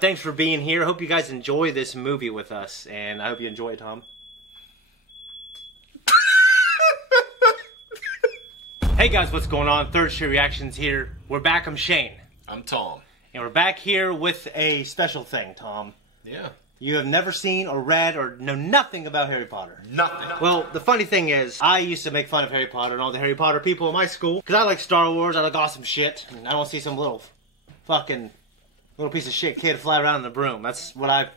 Thanks for being here. Hope you guys enjoy this movie with us, and I hope you enjoy it, Tom. Hey guys, what's going on? Third Street Reactions here. We're back. I'm Shane. I'm Tom. And we're back here with a special thing, Tom. Yeah. You have never seen or read or know nothing about Harry Potter. Nothing. Well, the funny thing is, I used to make fun of Harry Potter and all the Harry Potter people in my school. Because I like Star Wars, I like awesome shit. And I don't see some little fucking little piece of shit kid fly around in the broom. That's what I'm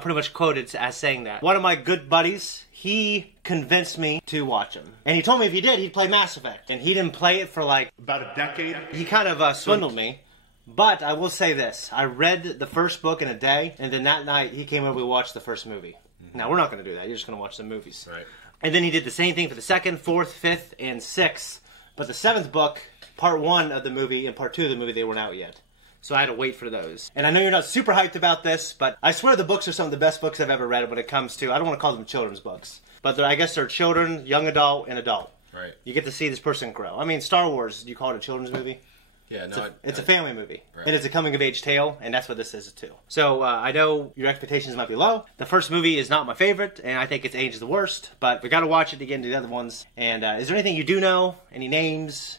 pretty much quoted as saying that. One of my good buddies, he convinced me to watch him. And he told me if he did, he'd play Mass Effect. And he didn't play it for like about a decade. He kind of swindled me. But I will say this. I read the first book in a day, and then that night he came over, we watched the first movie. Mm-hmm. Now, we're not going to do that. You're just going to watch the movies. Right. And then he did the same thing for the second, fourth, fifth, and sixth. But the seventh book, part one of the movie and part two of the movie, they weren't out yet. So I had to wait for those. And I know you're not super hyped about this, but I swear the books are some of the best books I've ever read when it comes to, I don't want to call them children's books, but I guess they're children, young adult, and adult. Right. You get to see this person grow. I mean, Star Wars, you call it a children's movie? Yeah, no, it's a family movie. Right. And it's a coming-of-age tale, and that's what this is too. So I know your expectations might be low. The first movie is not my favorite, and I think it's aged the worst, but we got to watch it to get into the other ones. And is there anything you do know? Any names?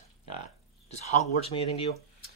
Does Hogwarts mean anything to you?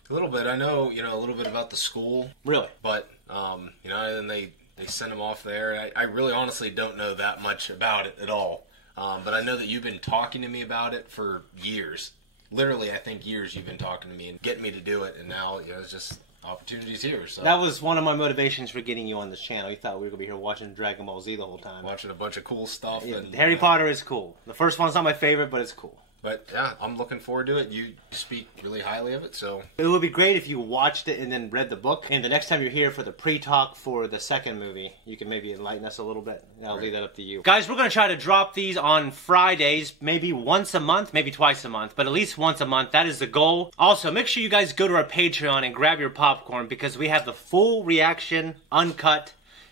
A little bit. I know, a little bit about the school. Really? But, and then they send him off there. I really honestly don't know that much about it at all. But I know that you've been talking to me about it for years. Literally, I think years you've been talking to me and getting me to do it, and now, it's just opportunities here. So that was one of my motivations for getting you on this channel. You thought we were going to be here watching Dragon Ball Z the whole time. Watching a bunch of cool stuff. Yeah, and Harry Potter is cool. The first one's not my favorite, but it's cool. But, yeah, I'm looking forward to it. You speak really highly of it, so... It would be great if you watched it and then read the book. And the next time you're here for the pre-talk for the second movie, you can maybe enlighten us a little bit. And I'll leave that up to you. Guys, we're going to try to drop these on Fridays, maybe once a month, maybe twice a month, but at least once a month. That is the goal. Also, make sure you guys go to our Patreon and grab your popcorn because we have the full reaction, uncut,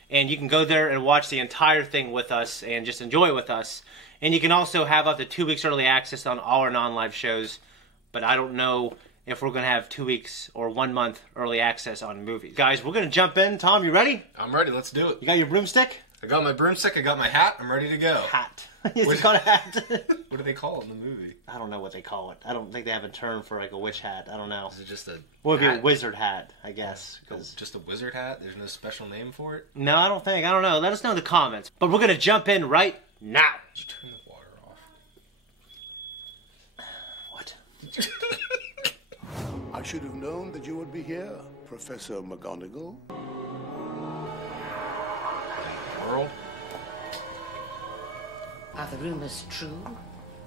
and you can go there and watch the entire thing with us and just enjoy it with us. And you can also have up to 2 weeks early access on all our non-live shows. But I don't know if we're going to have 2 weeks or 1 month early access on movies. Guys, we're going to jump in. Tom, you ready? I'm ready. Let's do it. You got your broomstick? I got my broomstick. I got my hat. I'm ready to go. Hat. It's called a hat. What do they call it in the movie? I don't know what they call it. I don't think they have a term for like a witch hat. I don't know. Is it just a Well, it would be a wizard hat, I guess. Just a wizard hat? There's no special name for it? No, I don't think. I don't know. Let us know in the comments. But we're going to jump in right now. Did you turn the water off? What? I should have known that you would be here, Professor McGonagall. World? Are the rumors true,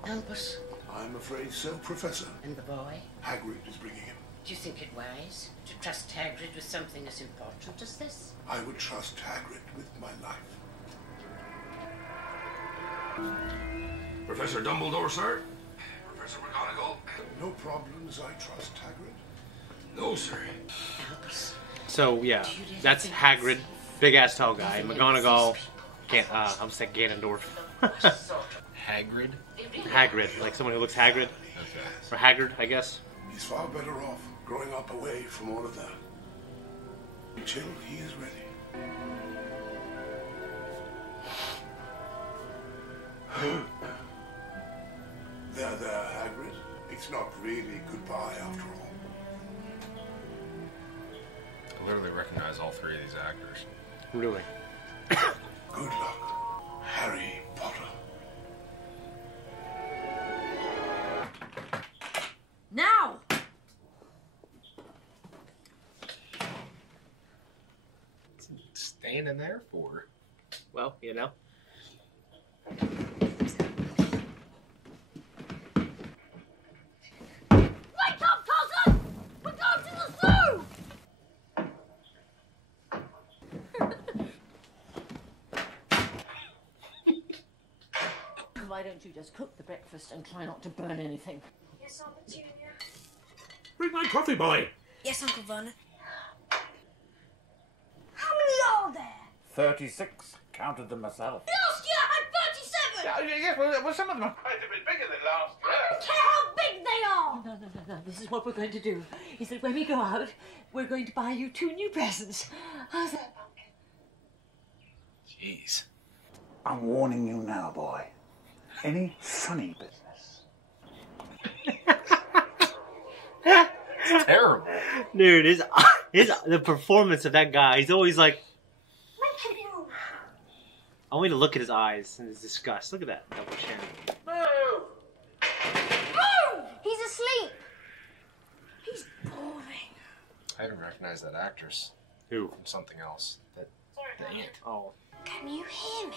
Albus? I'm afraid so, Professor. And the boy? Hagrid is bringing him. Do you think it wise to trust Hagrid with something as important as this? I would trust Hagrid with my life. Professor Dumbledore, sir? Professor McGonagall? No problems, I trust Hagrid. No, sir. Albus? So, yeah, that's Hagrid. Big-ass tall guy. McGonagall. I'm saying Ganondorf. Hagrid? Hagrid, like someone who looks Hagrid. Okay. Or Haggard, I guess. He's far better off growing up away from all of that. Until he is ready. There, Hagrid. It's not really goodbye after all. I literally recognize all three of these actors. Really? Good luck, Harry Potter. Now! Standing there for? Well, you know. Wake up, cousin! We're going to the zoo! Why don't you just cook the breakfast and try not to burn anything? Yes, Aunt Petunia. Bring my coffee, boy. Yes, Uncle Vernon. How many are there? 36. Counted them myself. Last year I had 37! Yes, well, some of them are Quite a bit bigger than last I don't care how big think they are? No. This is what we're going to do. Is that when we go out, we're going to buy you 2 new presents. How's that, Pumpkin? Jeez. I'm warning you now, boy. Any funny business. It's terrible. Dude, the performance of that guy, he's always like... I want you to look at his eyes and his disgust. Look at that double chin. Move! He's asleep. He's boring. I haven't recognized that actress. Who? From something else. The aunt. Oh. Can you hear me?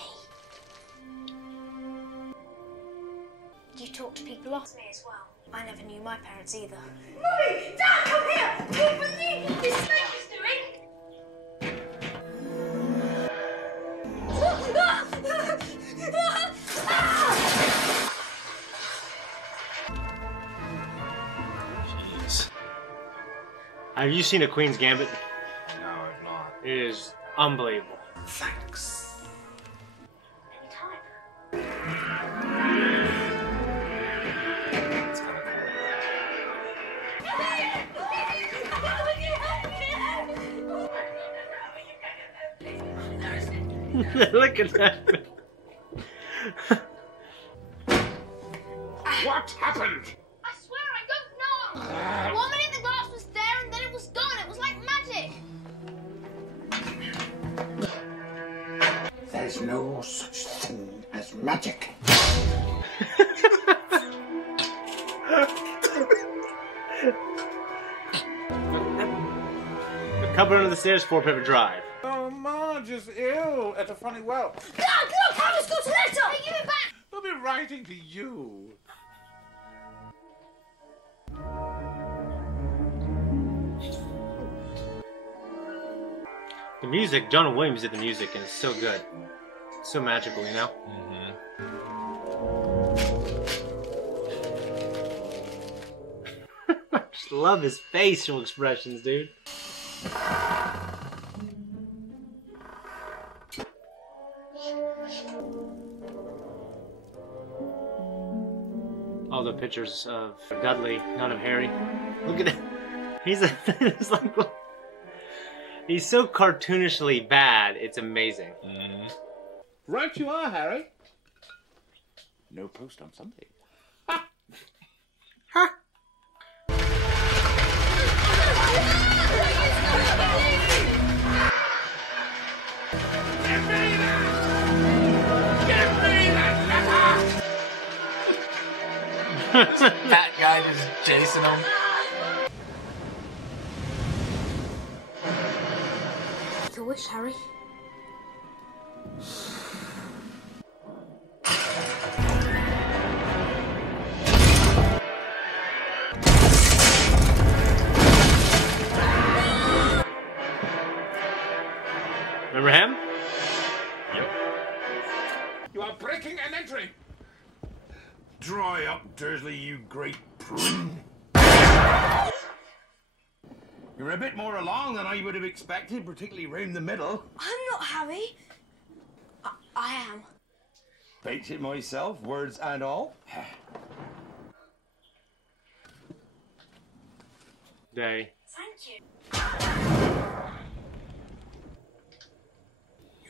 You talk to people off me as well. I never knew my parents either. Mummy! Dad, come here! What was this snake is doing? Jeez. Have you seen A Queen's Gambit? No, I've not. It is unbelievable. Thanks. Anytime. It's kind of Look at that. What happened? I swear I don't know. 1 minute the glass was there and then it was gone. It was like magic. There's no such thing as magic. The cupboard under the stairs, 4-pepper drive. Oh, Marge is ill at a funny well. Dad, look! I was got a letter! Hey, give it back! They'll be writing to you. The music, Jonah Williams did the music, and it's so good. It's so magical, you know? I just love his facial expressions, dude. All the pictures of Dudley, none of Harry. Look at it. It's like, he's so cartoonishly bad, it's amazing. Right you are, Harry. No post on Sunday. That guy just chasing him. Make a wish, Harry. Remember him? Yep. You are breaking and entering. Dry up, Dursley, you great prune. You're a bit more along than I would have expected, particularly round the middle. I'm not Harry. I am. Baked it myself, words and all. Day. Thank you.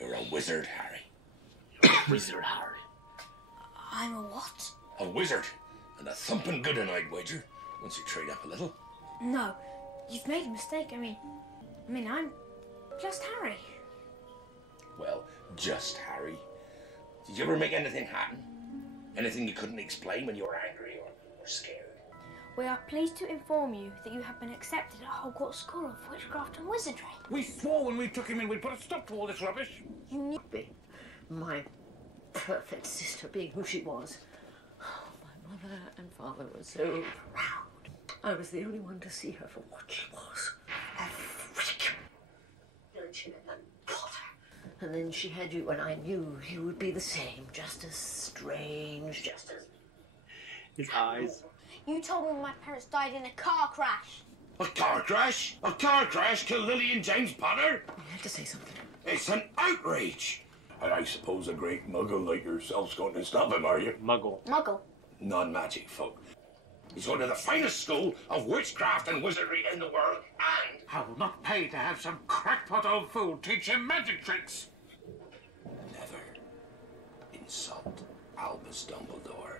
You're a wizard, Harry. Wizard Harry. I'm a what? A wizard. And a thumping good one, I'd wager. Once you trade up a little. No, you've made a mistake. I mean, I'm just Harry. Well, just Harry. Did you ever make anything happen? Anything you couldn't explain when you were angry or scared? We are pleased to inform you that you have been accepted at Hogwarts School of Witchcraft and Wizardry. We swore when we took him in we'd put a stop to all this rubbish. You knew. My perfect sister being who she was. Oh, my mother and father were so proud. I was the only one to see her for what she was. A freak. Then she met that Potter. And then she had you, and I knew you would be the same. Just as strange, just as... His eyes. You told me my parents died in a car crash. A car crash? A car crash killed Lily and James Potter? You had to say something. It's an outrage. And I suppose a great muggle like yourself's going to stop him, are you? Muggle. Muggle. Non-magic folk. He's going to the finest school of witchcraft and wizardry in the world, and I will not pay to have some crackpot old fool teach him magic tricks. never insult Albus Dumbledore.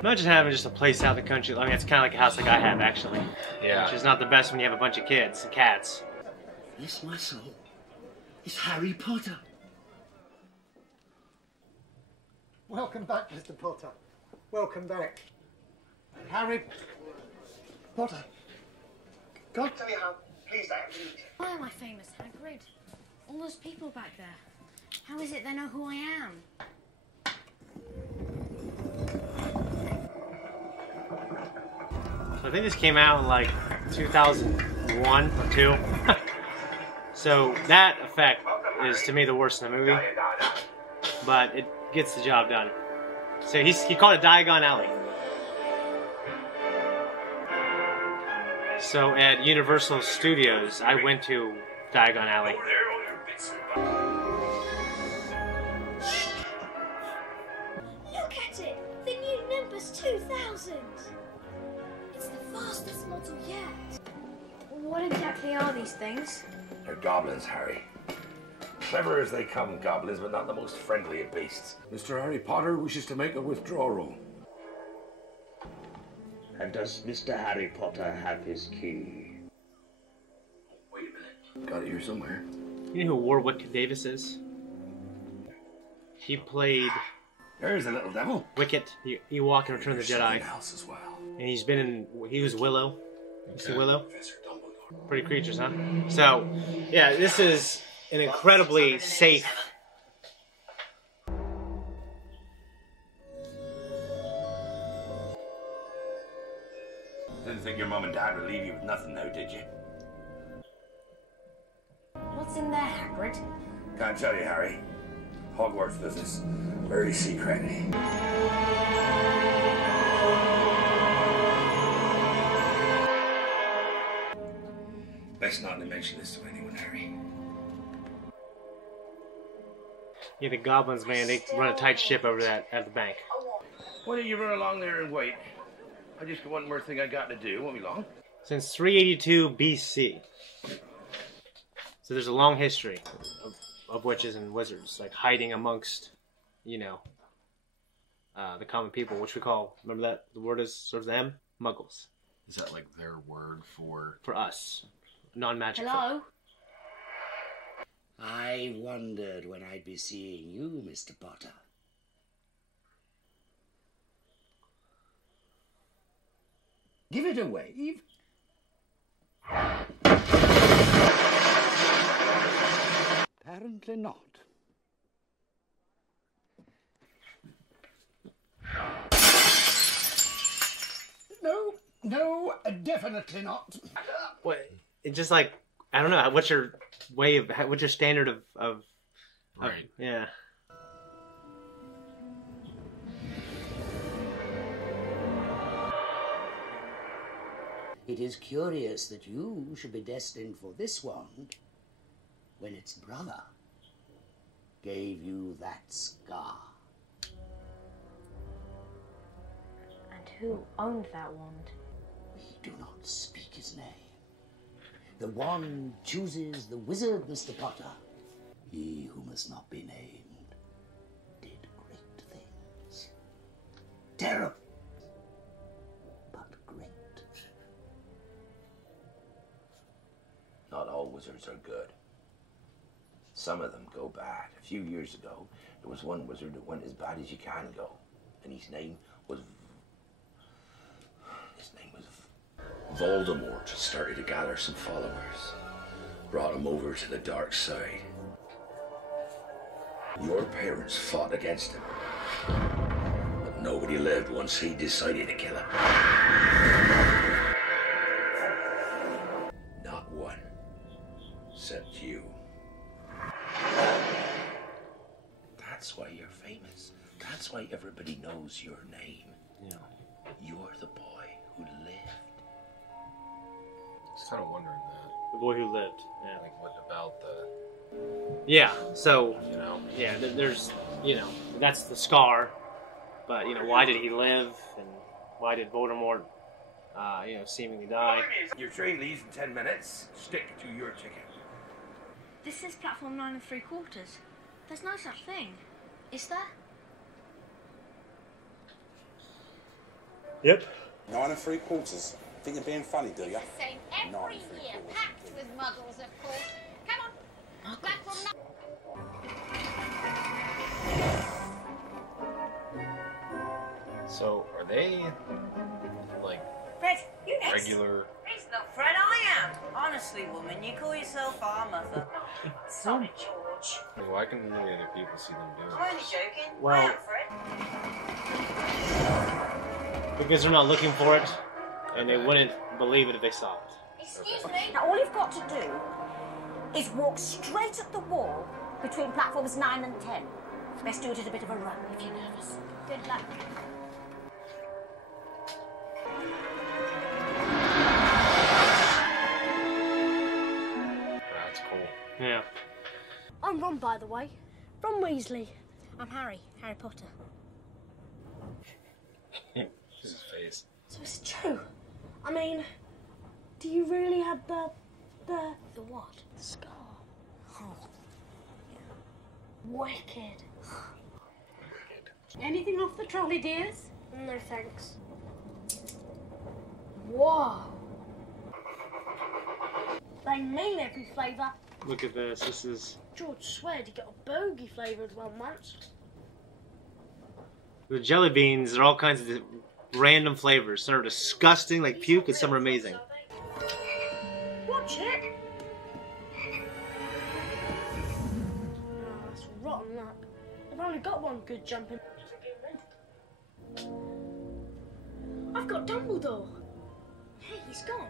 Imagine having just a place out in the country. I mean, it's kind of like a house like I have, actually. Yeah. Which is not the best when you have a bunch of kids and cats. Bless my soul. It's Harry Potter. Welcome back, Mr. Potter. Welcome back. Harry Potter. God. Tell you how pleased I am to meet you. Why am I famous, Hagrid? All those people back there. How is it they know who I am? So I think this came out in like 2001 or 2. So that effect is to me the worst in the movie. But it gets the job done. So he called it Diagon Alley. So at Universal Studios, I went to Diagon Alley. Look at it! The new Nimbus 2000! It's the fastest model yet. What exactly are these things? They're goblins, Harry. Clever as they come, goblins, but not the most friendly of beasts. Mr. Harry Potter wishes to make a withdrawal. And does Mr. Harry Potter have his key? Wait a minute. Got it here somewhere. You know who Warwick Davis is? He played There's the little devil. Wicket, Ewok in Return of the There's Jedi. something else as well. And he was Willow. You see Willow? Professor Dumbledore. Pretty creatures, huh? So, yeah, this is an incredibly safe. Didn't think your mum and dad would leave you with nothing now, did you? What's in there, Hagrid? Can't tell you, Harry. Hogwarts business. Very secret. Best not to mention this to anyone, Harry. Yeah, the goblins, man, they run a tight ship over that at the bank. Why don't you run along there and wait? I just got one more thing I got to do. Won't be long. Since 382 BC. So there's a long history of witches and wizards, like hiding amongst, you know, the common people, which we call, remember that the word is sort of them? Muggles. Is that like their word for... For us. Non-magic. Hello? I wondered when I'd be seeing you, Mr. Potter. Give it a wave. Apparently not. No, definitely not. What? It's just like, I don't know. What's your way of? What's your standard of Right. Yeah. It is curious that you should be destined for this wand when its brother gave you that scar. And who owned that wand? We do not speak his name. The wand chooses the wizard, Mr. Potter. He who must not be named did great things. Terrible, but great. Not all wizards are good. Some of them go bad. A few years ago, there was one wizard that went as bad as you can go. And his name was... Voldemort started to gather some followers. Brought him over to the dark side. Your parents fought against him. But nobody lived once he decided to kill him. Not one. Except you. That's why you're famous. That's why everybody knows your name. Yeah. You're the boy who lived. I was kind of wondering that. The boy who lived. Yeah. Like, what about the... Yeah, so... You know? Yeah, there's... You know, that's the scar. But, you know, why did he live? And why did Voldemort, you know, seemingly die? Your train leaves in 10 minutes. Stick to your ticket. This is platform 9 3/4. There's no such thing. Is there? Yep. 9 3/4. Think you're being funny, do you? Same every year, packed with muggles, of course. Come on, platform 9. So, are they, like, Fred, you next. regular... It's not Fred, I am. Honestly, woman, you call yourself our mother. Sorry, George. Why can the other people see them doing I'm only joking. Well- I am Fred. Because they're not looking for it, and they wouldn't believe it if they saw it. Excuse me. Now, all you've got to do is walk straight at the wall between platforms 9 and 10. Best do it at a bit of a run if you're nervous. Good luck. That's cool. Yeah. I'm Ron, by the way. Ron Weasley. I'm Harry. Harry Potter. His face. So it's true. I mean, do you really have the what? The scar. Oh. Yeah. Wicked. Anything off the trolley, dears? No thanks. Whoa. They mean every flavour. Look at this. This is... George sweared he got a bogey flavoured one once. The jelly beans are all kinds of random flavors. Some are disgusting, like puke, and some are amazing. Watch it. Oh, that's rotten luck. I've only got one good jumping. I've got Dumbledore. Hey, he's gone.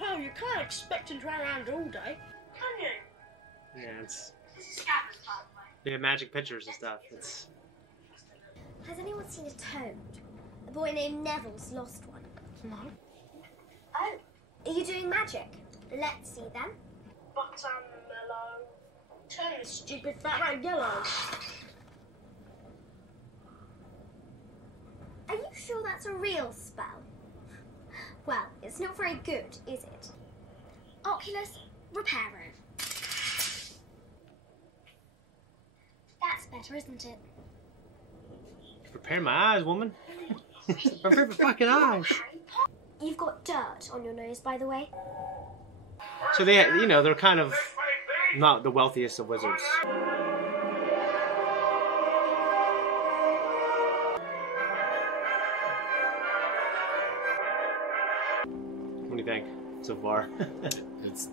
Well, you can't expect him to run around all day, can you? Yeah, it's... They have magic pictures and stuff. It's... Has anyone seen a toad? A boy named Neville's lost one. No. Oh, are you doing magic? Let's see then. Buttermellow. Turn you stupid fat red yellow. Are you sure that's a real spell? Well, it's not very good, is it? Oculus Reparo. That's better, isn't it? Prepare my eyes, woman. Prepare my fucking eyes. You've got dirt on your nose, by the way. So they, you know, they're kind of not the wealthiest of wizards. What do you think so far? It's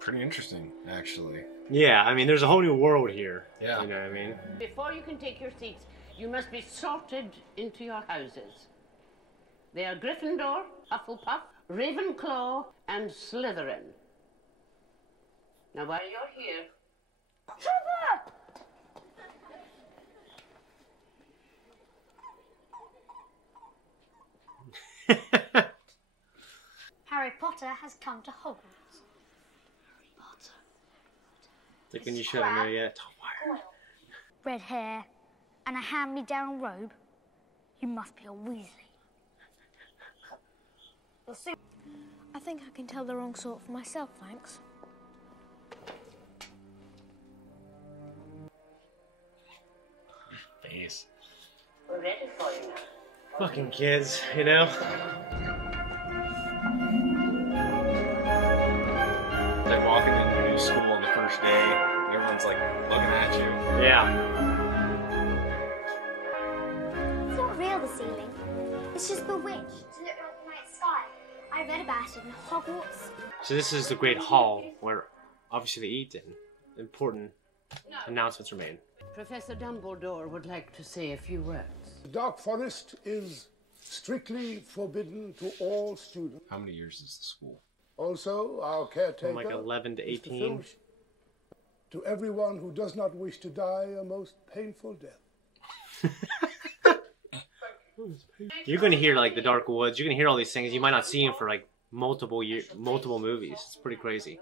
pretty interesting, actually. Yeah, I mean, there's a whole new world here. Yeah. You know what I mean? Before you can take your seats, you must be sorted into your houses. They are Gryffindor, Hufflepuff, Ravenclaw, and Slytherin. Now, while you're here... Harry Potter has come to Hogwarts. It's like when you show them Marietta. Red hair and a hand-me-down robe. You must be a Weasley. We'll see. I think I can tell the wrong sort for myself, thanks. Face. We're ready for you now. Fucking kids, you know? Like walking into a new school on the first day, and everyone's like looking at you. Yeah. It's not real, the ceiling. It's just bewitched to look like the night sky. I read about it in Hogwarts. So this is the Great Hall, where obviously they eat and important announcements are made. Professor Dumbledore would like to say a few words. The Dark Forest is strictly forbidden to all students. How many years is the school? Also, our caretaker, From like 11 to Mr. 18. Filch, to everyone who does not wish to die a most painful death. You're going to hear like the Dark Woods. You're going to hear all these things. You might not see them for like multiple movies. It's pretty crazy.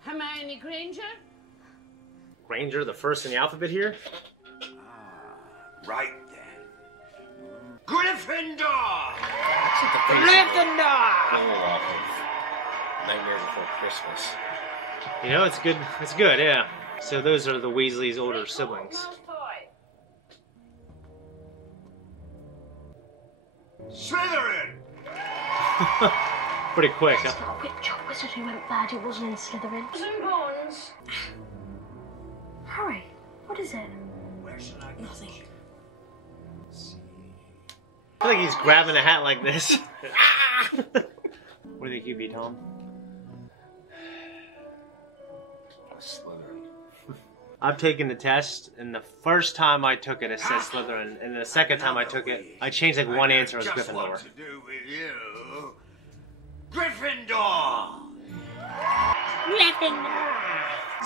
Hermione Granger? Granger, the first in the alphabet here? Right then. Gryffindor! Gryffindor! Nightmare Before Christmas. You know, it's good. It's good, yeah. So those are the Weasley's older siblings. Slytherin! Pretty quick, It's huh? not a picture of a wizard who went bad. It wasn't in Slytherin. Harry, what is it? Where should I go? Nothing. I feel like he's grabbing a hat like this. What do you think you'd be, Tom? Slytherin. I've taken the test, and the first time I took it, it said Slytherin, and the second time I took it, I changed like one answer as Just Gryffindor. what to do with you. Gryffindor!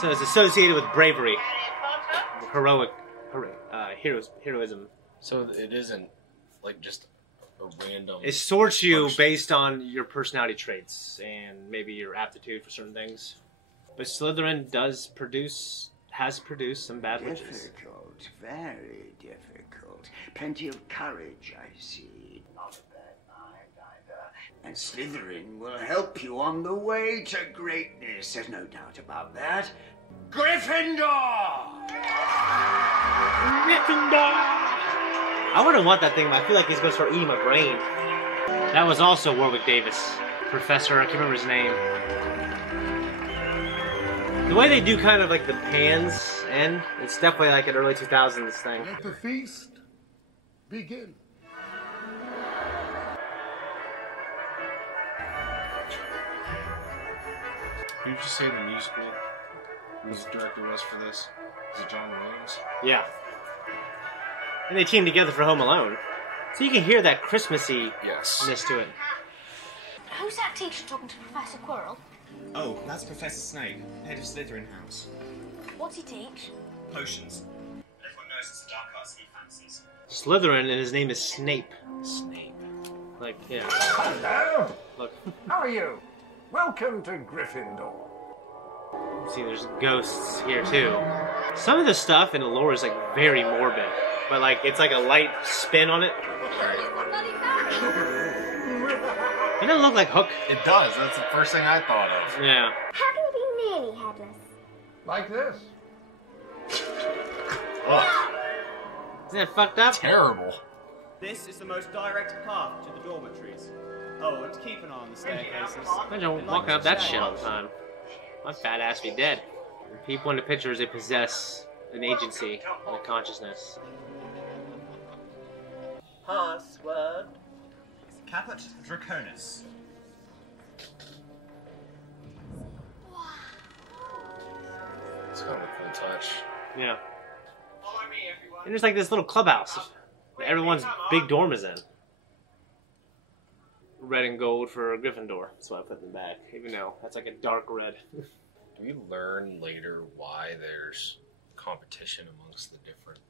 So it's associated with bravery, heroism. So it isn't like just a random. It sorts you based on your personality traits and maybe your aptitude for certain things. But Slytherin has produced some bad witches. Difficult, very difficult. Plenty of courage, I see. Not a bad mind either. And Slytherin will help you on the way to greatness. There's no doubt about that. Gryffindor! Gryffindor! I wouldn't want that thing, but I feel like he's going to start eating my brain. That was also Warwick Davis. Professor, I can't remember his name. The way they do kind of like the pans in, it's definitely like an early 2000s thing. Let the feast begin. Who did you say the musical director was for this? Is it John Williams? Yeah. And they teamed together for Home Alone. So you can hear that Christmassy-ness to it. Who's that teacher talking to Professor Quirrell? Oh, that's Professor Snape, head of Slytherin House. What's he teach? Potions. Everyone knows it's the dark arts he fancies. Slytherin, and his name is Snape. Snape. Like, yeah. Hello. Look. How are you? Welcome to Gryffindor. See, there's ghosts here, too. Some of the stuff in the lore is, like, very morbid. But, like, it's like a light spin on it. It doesn't look like Hook. It does. That's the first thing I thought of. Yeah. How can he be nearly headless? Like this. Ugh. Isn't that fucked up? Terrible. This is the most direct path to the dormitories. Oh, and keep an eye on the staircases. Imagine walking up that shit all the time. My fat ass be dead. People in the pictures, they possess an agency and a consciousness. Password. Caput Draconis. It's kind of a cool touch. Yeah. And there's like this little clubhouse that everyone's big dorm is in. Red and gold for Gryffindor. That's why I put in the back. Even though that's like a dark red. Do we learn later why there's competition amongst the different?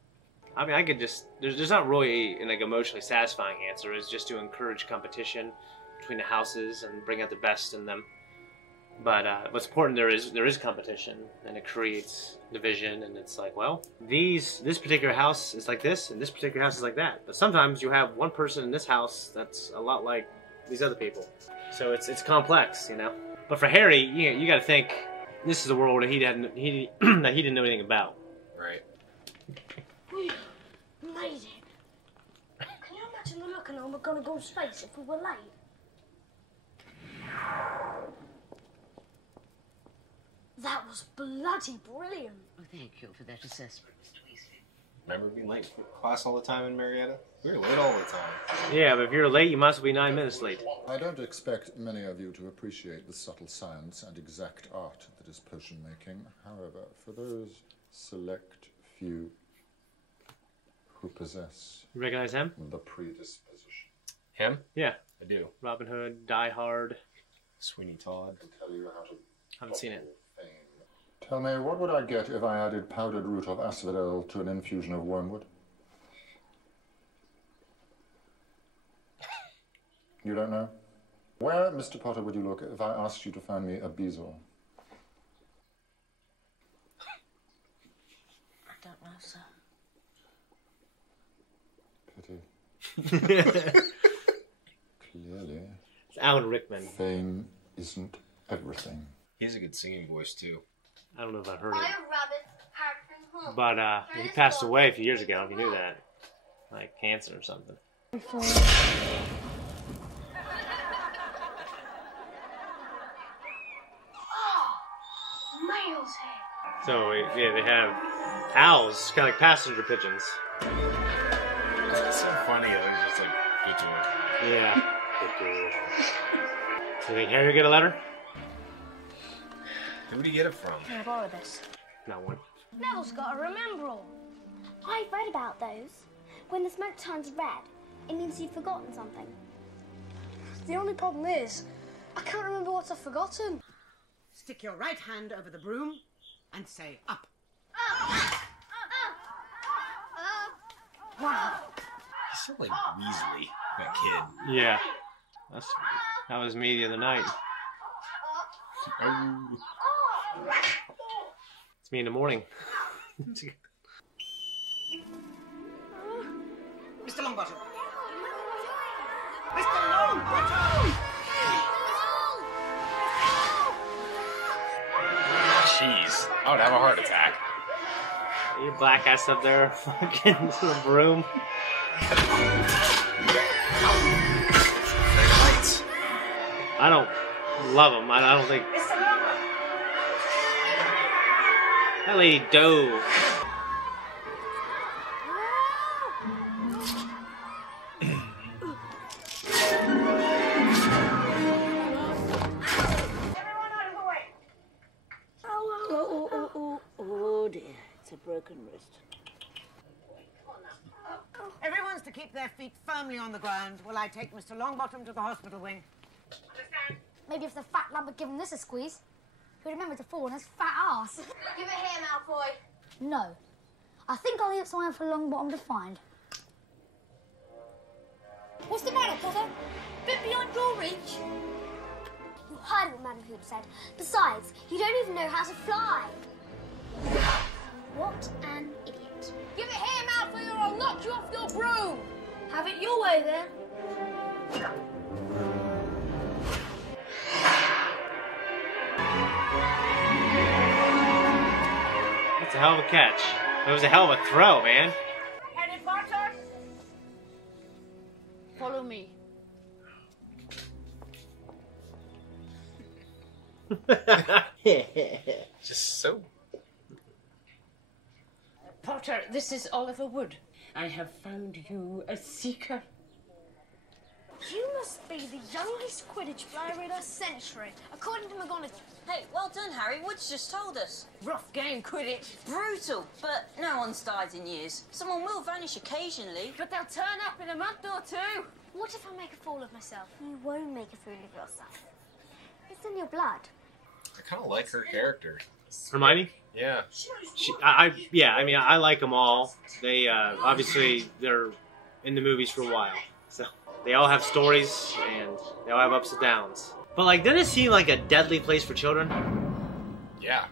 I mean, I could just... There's not really an like, emotionally satisfying answer. It's just to encourage competition between the houses and bring out the best in them. But what's important, there is competition, and it creates division, and it's like, well, this particular house is like this, and this particular house is like that. But sometimes you have one person in this house that's a lot like these other people. So it's complex, you know? But for Harry, you got to think, this is a world that he didn't know anything about. Right. We made it. Can you imagine the look and we're gonna go to space if we were late? That was bloody brilliant. Oh, thank you for that assessment, Mr. Weasley. Remember being late for class all the time in Marietta? We were late all the time. Yeah, but if you're late, you must be 9 minutes late. I don't expect many of you to appreciate the subtle science and exact art that is potion making. However, for those select few who possess... You recognize him? The predisposition. Him? Yeah. I do. Robin Hood, Die Hard. Sweeney Todd. I can tell you how to... Haven't seen it. Tell me, what would I get if I added powdered root of asphodel to an infusion of wormwood? You don't know? Where, Mr. Potter, would you look if I asked you to find me a bezel? I don't know, sir. Pity. Clearly. It's Alan Rickman. Fame isn't everything. He has a good singing voice, too. I don't know if I heard I'm it. a rabbit, Harry home. But he passed away a few years ago, if you knew that. Like cancer or something. Mail's head. So, yeah, they have owls, kind of like passenger pigeons. It's so funny. It was just like, good to him. Yeah. You think Harry will get a letter? Who would he get it from? Can I borrow this? Not one. Neville's got to remember all. I've read about those. When the smoke turns red, it means you've forgotten something. The only problem is, I can't remember what I've forgotten. Stick your right hand over the broom and say up. Wow. He's so like Weasley, that kid. Yeah. That was me the other night. It's me in the morning. Mr. Longbottom. Mr. Longbottom! Jeez, I would have a heart attack. You black ass up there, fucking with a broom. I don't love him. I don't think. That lady dove. Oh dear, it's a broken wrist. Everyone's to keep their feet firmly on the ground while I take Mr. Longbottom to the hospital wing. Maybe if the fat lad had given this a squeeze, he'd remember to fall on his fat ass. Give it here, Malfoy. No. I think I'll leave it somewhere for Longbottom to find. What's the matter, Potter? Bit beyond your reach. You heard what Madam Hoop said. Besides, you don't even know how to fly. What an idiot. Give it here, Malfoy, or I'll knock you off your broom. Have it your way, then. That's a hell of a catch. It was a hell of a throw, man. Harry Potter! Follow me. Just so. Potter, this is Oliver Wood. I have found you a seeker. You must be the youngest Quidditch player in a century, according to McGonagall. Hey, well done, Harry. Wood's just told us. Rough game, Quidditch. Brutal, but no one's died in years. Someone will vanish occasionally. But they'll turn up in a month or two. What if I make a fool of myself? You won't make a fool of yourself. It's in your blood. I kind of like her character. Hermione? Yeah. I mean, I like them all. They, obviously, they're in the movies for a while. So, they all have stories, and they all have ups and downs. But, like, doesn't it seem like a deadly place for children? Yeah.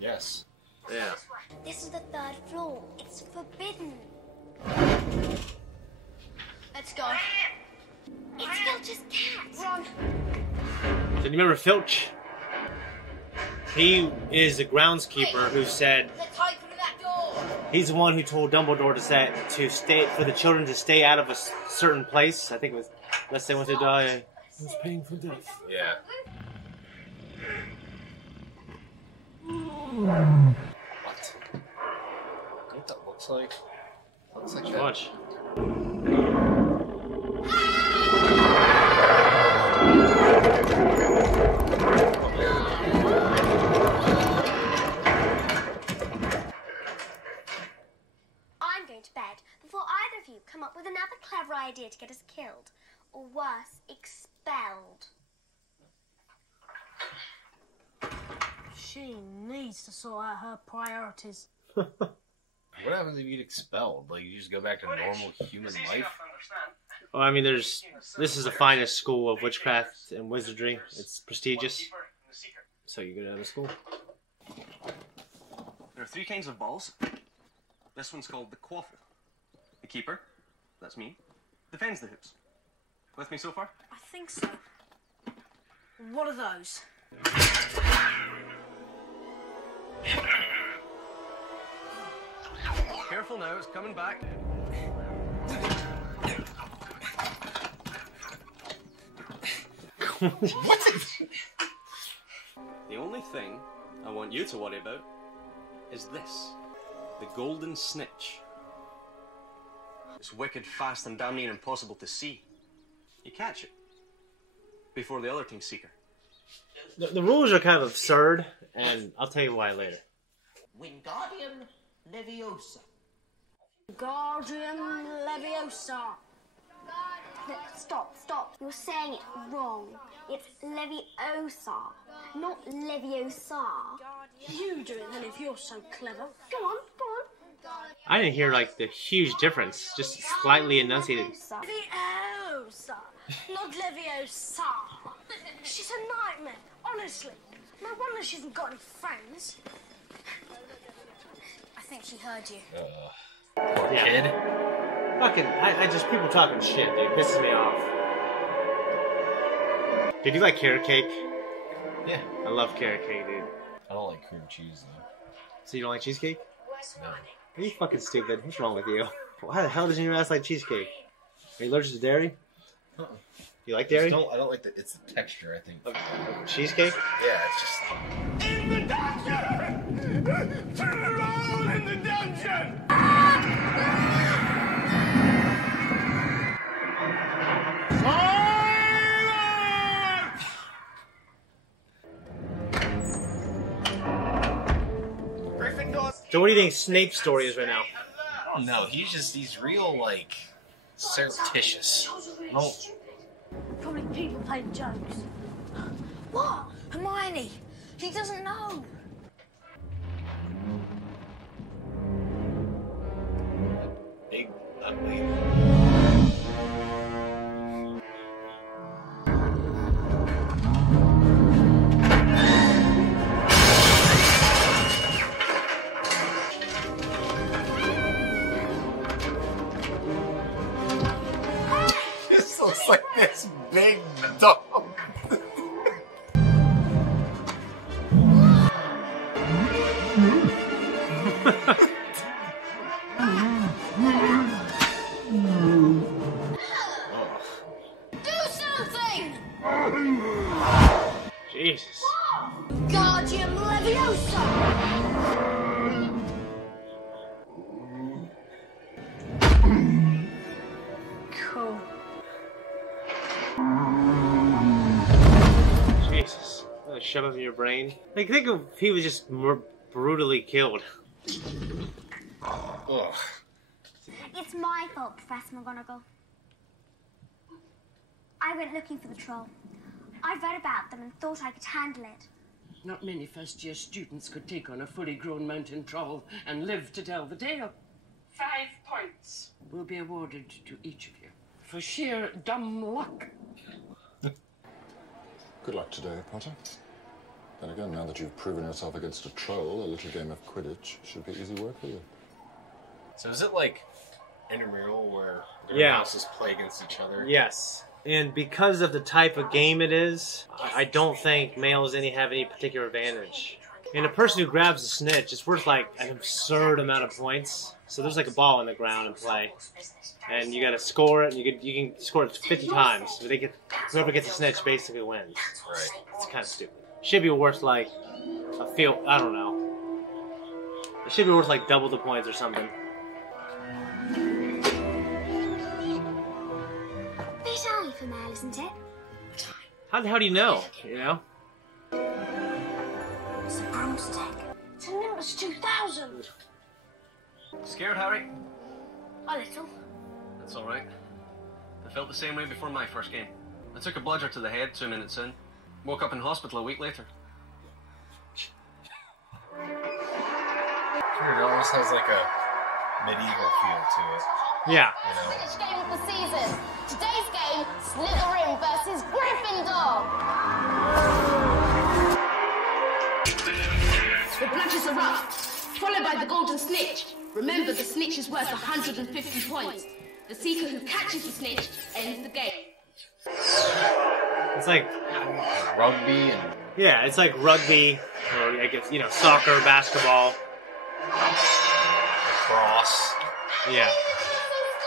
Yes. Yeah. This is the 3rd floor. It's forbidden. Let's go. It's Filch's cat. Run. So, you remember Filch? He is the groundskeeper who said he's the one who told Dumbledore to stay for the children to stay out of a certain place. I think it was lest they want to die. He was paying for death. Yeah. What? What that looks like? Looks like that. Watch. I'm going to bed before either of you come up with another clever idea to get us killed. Or worse, expelled. She needs to sort out her priorities. What happens if you get expelled? Like, you just go back to normal human life? Well, I mean, this is the finest school of witchcraft and wizardry. It's prestigious. So you go to the school. There are 3 kinds of balls. This one's called the quaffle. The keeper, that's me, defends the hoops. With me so far? I think so. What are those? Careful now, it's coming back. The only thing I want you to worry about is this. The golden snitch. It's wicked, fast, and damn near impossible to see. You catch it before the other team seek her. The rules are kind of absurd, and I'll tell you why later. Wingardium Leviosa. Guardian Leviosa. Stop. You're saying it wrong. It's Leviosa, not Leviosa. You do it then if you're so clever. Go on. I didn't hear, like, the huge difference. Just slightly enunciated. Leviosa, not Leviosa. She's a nightmare, honestly. No wonder she hasn't got any friends. I think she heard you. Poor kid. Fucking, I just, people talking shit, dude. Pisses me off. Dude, you like carrot cake? Yeah. I love carrot cake, dude. I don't like cream cheese, though. So you don't like cheesecake? No. Are you fucking stupid? What's wrong with you? Why the hell doesn't your ass like cheesecake? Are you allergic to dairy? You like dairy? I don't like the, it's the texture, I think. Cheesecake? Yeah, it's just... In the dungeon! Turn around in the dungeon! So what do you think Snape's story is right now? I don't know. He's real, like, surreptitious. No. Probably people playing jokes. What? Hermione, he doesn't know. Big, ugly. This looks like this big dog. Do something! Jesus. Guardian Leviosa! Cool. Jesus. Shove it in your brain. Like, think of if he was just more brutally killed. Ugh. It's my fault, Professor McGonagall. I went looking for the troll. I read about them and thought I could handle it. Not many first-year students could take on a fully grown mountain troll and live to tell the tale. 5 points. Will be awarded to each of you for sheer dumb luck. Good luck today, Potter. Then again, now that you've proven yourself against a troll, a little game of Quidditch should be easy work for you. So is it like intramural where their Yeah. houses play against each other? Yes. And because of the type of game it is, I don't think males have any particular advantage. And a person who grabs a snitch, it's worth like an absurd amount of points. So there's like a ball on the ground in play, and you got to score it. And you can score it 50 times. But whoever gets a snitch basically wins. Right. It's kind of stupid. Should be worth like a field. I don't know. It should be worth like double the points or something. Bit early for mail, isn't it? How the hell do you know? You know? It's a broomstick. It's a Nimbus 2000. Scared, Harry? A little. That's all right. I felt the same way before my first game. I took a bludger to the head 2 minutes in. Woke up in hospital a week later. It almost has like a medieval feel to it. Yeah. You know? Which game of the season? Today's game, Slytherin versus Gryffindor. The bludgers are up, followed by the golden snitch. Remember, the snitch is worth 150 points. The seeker who catches the snitch ends the game. It's like rugby and... Yeah, it's like rugby, or I guess, you know, soccer, basketball. Cross. Yeah.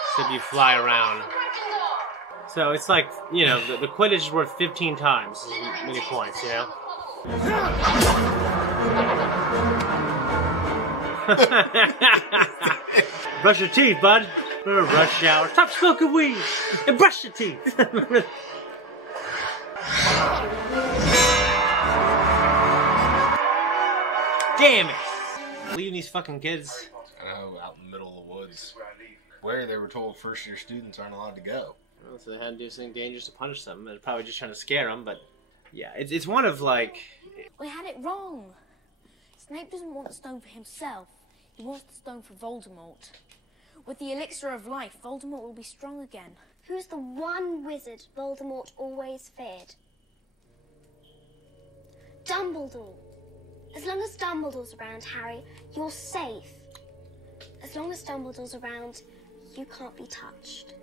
Except you fly around. So it's like, you know, the Quidditch is worth 15 times as many points, you know? Brush your teeth, bud. Rush shower. Stop smoking weed and brush your teeth. Damn it! Leaving these fucking kids. I know, out in the middle of the woods, where they were told first-year students aren't allowed to go. Well, so they had to do something dangerous to punish them. They're probably just trying to scare them, but yeah, it's one of like. We had it wrong. Snape doesn't want the stone for himself. He wants the stone for Voldemort. With the elixir of life, Voldemort will be strong again. Who's the one wizard Voldemort always feared? Dumbledore. As long as Dumbledore's around, Harry, you're safe. As long as Dumbledore's around, you can't be touched.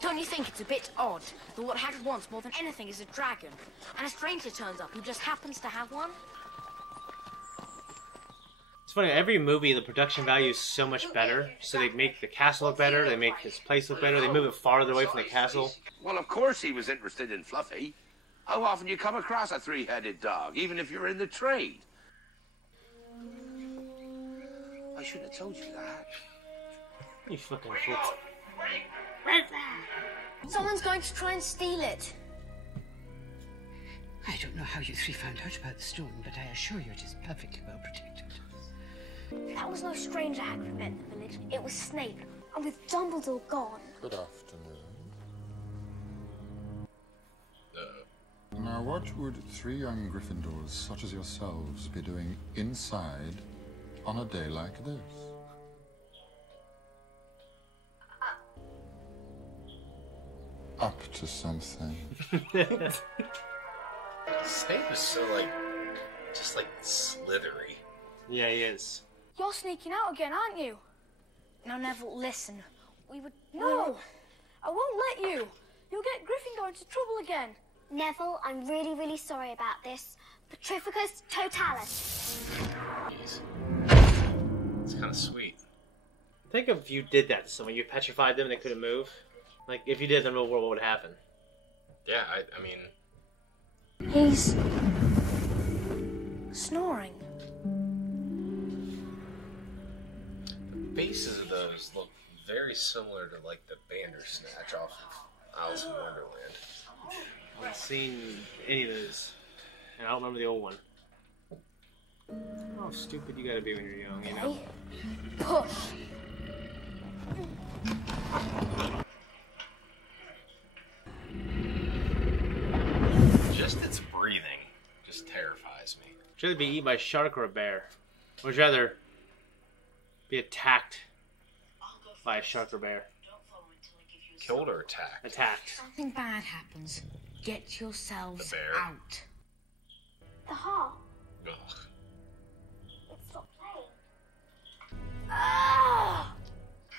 Don't you think it's a bit odd that what Hagrid wants more than anything is a dragon, and a stranger turns up who just happens to have one? It's funny, every movie, the production value is so much better. So they make the castle look better, they make his place look better, they move it farther away from the castle. Well, of course he was interested in Fluffy. How often do you come across a three-headed dog, even if you're in the trade? I shouldn't have told you that. You fucking shit. Someone's going to try and steal it. I don't know how you three found out about the stone, but I assure you it is perfectly well protected. That was no stranger Hagrid met in the village. It was Snape. And with Dumbledore gone. Good afternoon. Now, what would three young Gryffindors such as yourselves be doing inside on a day like this? Up to something. Snape is so, like, just, like, slithery. Yeah, he is. You're sneaking out again, aren't you? Now, Neville, listen. No! I won't let you! You'll get Gryffindor into trouble again. Neville, I'm really, really sorry about this. Petrificus totalis. Jeez. It's kind of sweet. Think if you did that to someone, you petrified them and they couldn't move. Like, if you did it in the real world, what would happen? Yeah, I mean... He's... snoring. The bases of those look very similar to, like, the Bandersnatch off of Alice in Wonderland. I haven't seen any of those. And I don't remember the old one. How stupid you gotta be when you're young, you know? Push. Just its breathing just terrifies me. Would you rather be eaten by a shark or a bear? Or would you rather be attacked by a shark or bear? Killed or attacked? Attacked. Something bad happens. Get yourselves The bear. out. The heart. Ugh. It stopped playing.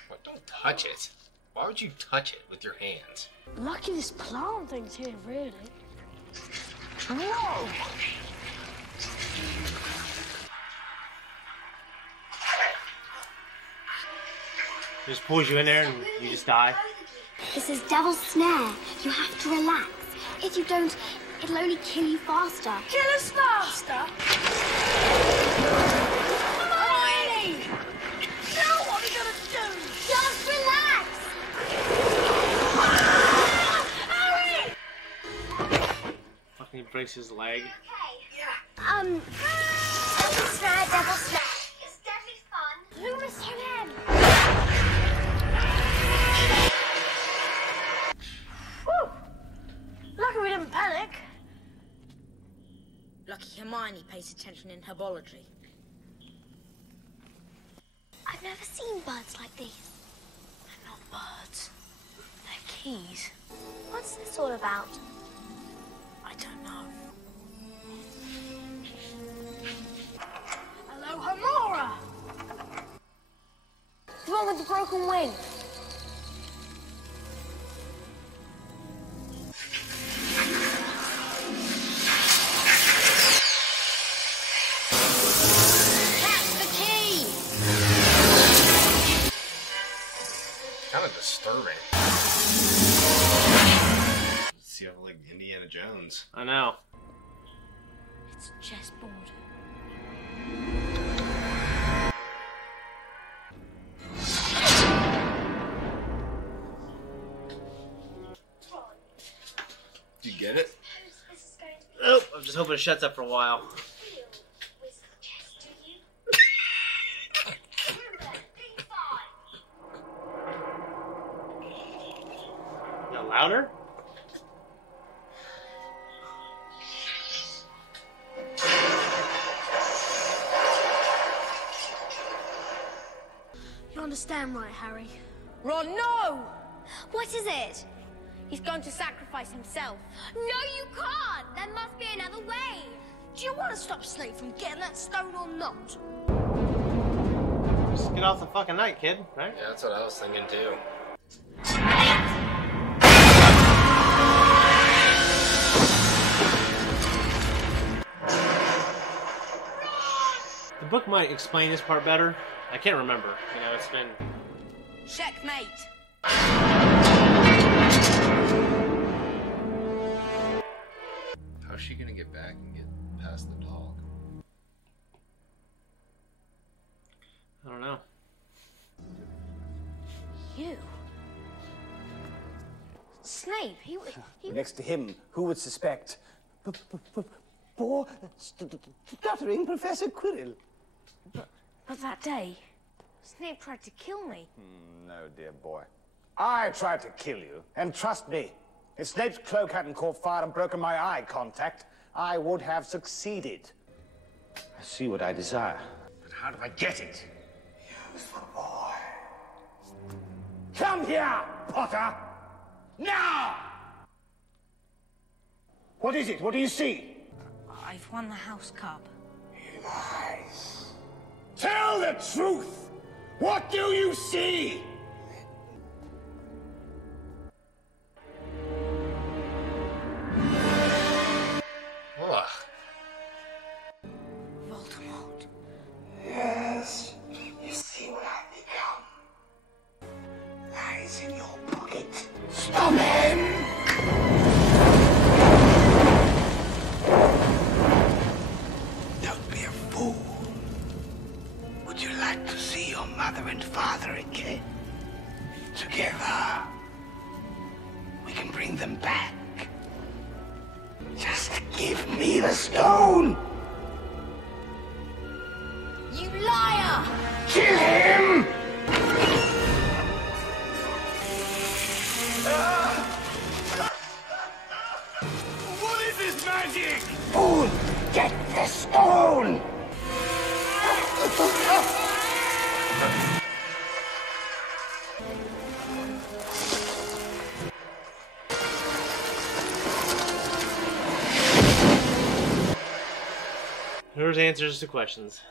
What? Don't touch it. Why would you touch it with your hands? Lucky this plant thing's here, really. Whoa! Just pulls you in there and you just die. This is Devil's Snare. You have to relax. If you don't, it'll only kill you faster. Kill us faster? Hermione! Now what are we gonna do? Just relax! Harry! Fucking he breaks his leg. Devil's Snare, Devil's Snare. It's deadly fun. Loomis him in. Lucky we didn't panic. Lucky Hermione pays attention in herbology. I birds like these? They're not birds. They're keys. What's this all about? I don't know. Hello, Hamora! What's wrong with the broken wing? That's the key! Kind of disturbing. See how like Indiana Jones. I know. It's a chessboard. Do you get it? Oh, I'm just hoping it shuts up for a while. No louder? You understand, right, Harry? Ron, no! What is it? He's going to sacrifice himself. No, you can't! There must be another way. Do you want to stop Snape from getting that stone or not? Just get off the fucking night, kid, right? Yeah, that's what I was thinking too. The book might explain this part better. I can't remember. You know, it's been... Checkmate. How's she gonna get back and get past the dog? I don't know. You? Snape, he... Next to him, who would suspect? Poor, stuttering Professor Quirrell. But that day, Snape tried to kill me. No, dear boy. I tried to kill you, and trust me, if Snape's cloak hadn't caught fire and broken my eye contact, I would have succeeded. I see what I desire, but how do I get it? Use the boy. Come here, Potter! Now! What is it? What do you see? I've won the House Cup. He lies. Tell the truth! What do you see? Ugh. Voldemort. Yes, you see what I've become. Lies in your pocket. Stop him! Don't be a fool. Would you like to see your mother and father again? Together. We can bring them back. Just give me the stone! You liar! Kill him! What is this magic? Fool! Get the stone! Here's answers to questions.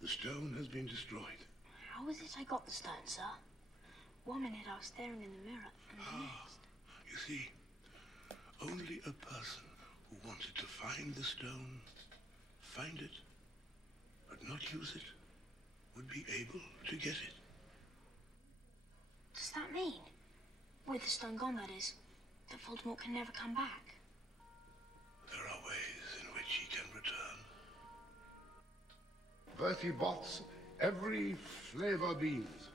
The stone has been destroyed. How is it I got the stone, sir? 1 minute I was staring in the mirror, and the next... You see, only a person who wanted to find the stone, find it, but not use it, would be able to get it. Does that mean, with the stone gone, that is, that Voldemort can never come back? There are ways in which he can return. Bertie Botts, every flavour beans.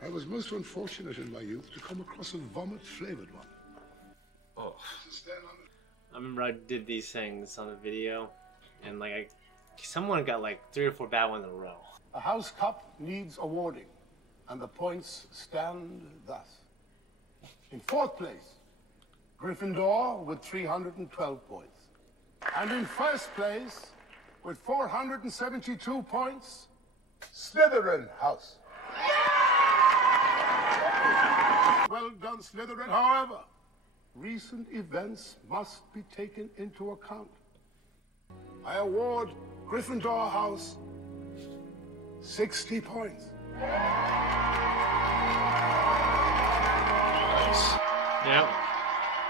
I was most unfortunate in my youth to come across a vomit-flavoured one. Oh. I remember I did these things on a video, and like someone got like 3 or 4 bad ones in a row. A house cup needs awarding, and the points stand thus. In 4th place, Gryffindor with 312 points. And in first place, with 472 points, Slytherin House. Well done, Slytherin. However, recent events must be taken into account. I award Gryffindor House 60 points. Yep.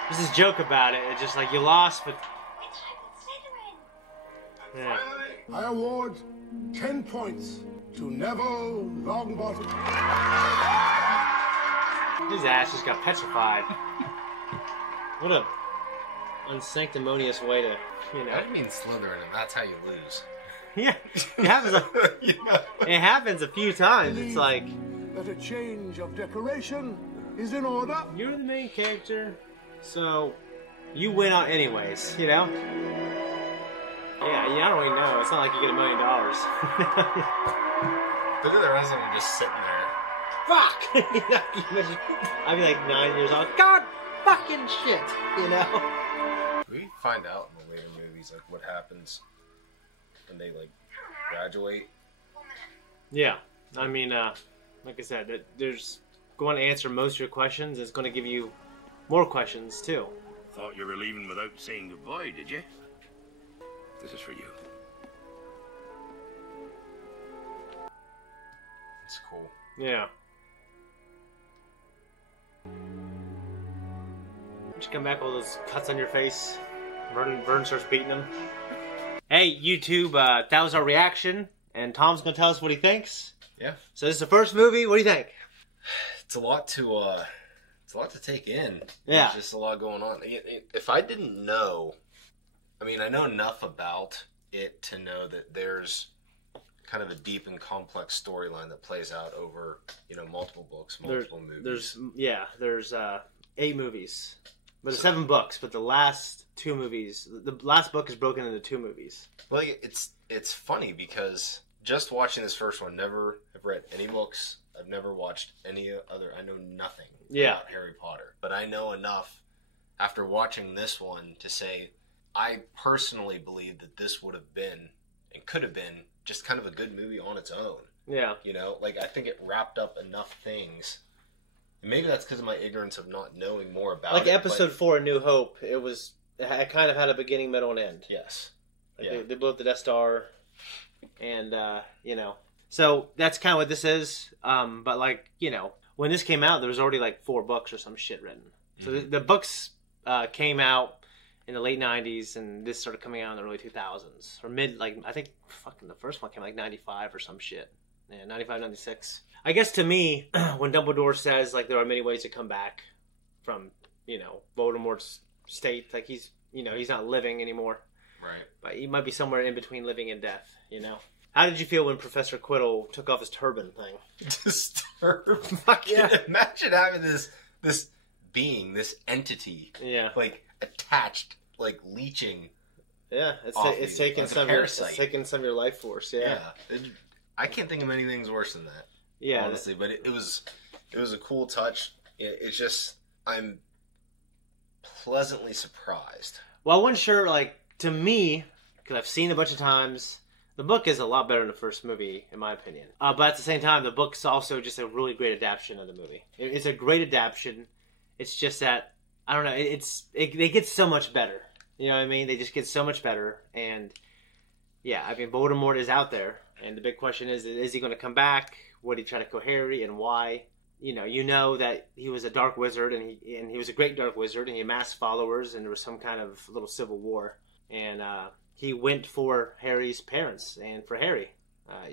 There's this joke about it. It's just like you lost, but yeah. I award 10 points to Neville Longbottom. His ass just got petrified. What a unsanctimonious way to, you know. I didn't mean Slytherin, and that's how you lose. Yeah, it happens. It happens a few times. It's like that a change of decoration is in order. You're the main character, so you win out anyways. You know. Yeah, I don't really know. It's not like you get $1 million. Look at the rest of them just sitting there. Fuck! I'd be like 9 years old. God fucking shit, you know? We find out in the later movies, like, what happens when they, like, graduate. Yeah. I mean, like I said, there's going to answer most of your questions. It's going to give you more questions, too. Thought you were leaving without saying goodbye, did you? This is for you. It's cool. Yeah. Just come back with all those cuts on your face. Vern starts beating him. Hey, YouTube, that was our reaction, and Tom's gonna tell us what he thinks. Yeah. So this is the first movie. What do you think? It's a lot to take in. Yeah. There's just a lot going on. If I didn't know, I mean, I know enough about it to know that there's kind of a deep and complex storyline that plays out over, you know, multiple books, multiple movies. There's 8 movies. But there's 7 books, but the last 2 movies, the last book is broken into 2 movies. Well, it's funny because just watching this first one, never have read any books. I've never watched any other. I know nothing about Harry Potter, but I know enough after watching this one to say I personally believe that this would have been and could have been just kind of a good movie on its own. Yeah. You know, like I think it wrapped up enough things. Maybe that's because of my ignorance of not knowing more about it. Like Episode 4, A New Hope, it kind of had a beginning, middle, and end. Yes. Like they blew up the Death Star, and, you know. So that's kind of what this is. But, like, you know, when this came out, there was already, like, 4 books or some shit written. So the books came out in the late 90s, and this started coming out in the early 2000s. Or I think fucking the first one came like 95 or some shit. Yeah, 95, 96. I guess to me, when Dumbledore says, like, there are many ways to come back from, you know, Voldemort's state, like, he's not living anymore. Right. But he might be somewhere in between living and death, you know? How did you feel when Professor Quiddle took off his turban thing? Disturbed. Imagine having this being, this entity, like, attached, like, leeching. Yeah, it's taking some of your life force, yeah. I can't think of many things worse than that. Yeah, honestly, but it was a cool touch. It's just I'm pleasantly surprised. Well, I wasn't sure. Like, to me, because I've seen it a bunch of times, the book is a lot better than the first movie, in my opinion. But at the same time, the book's also just a really great adaptation of the movie. It's a great adaptation. It's just that I don't know. They get so much better. You know what I mean? They just get so much better, and yeah, I mean, Voldemort is out there. And the big question is he going to come back? Would he try to kill Harry, and why? You know that he was a dark wizard, and he was a great dark wizard, and he amassed followers, and there was some kind of little civil war. And he went for Harry's parents and for Harry.